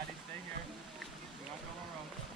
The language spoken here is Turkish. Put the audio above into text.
Addie, stay here. Do not go on road.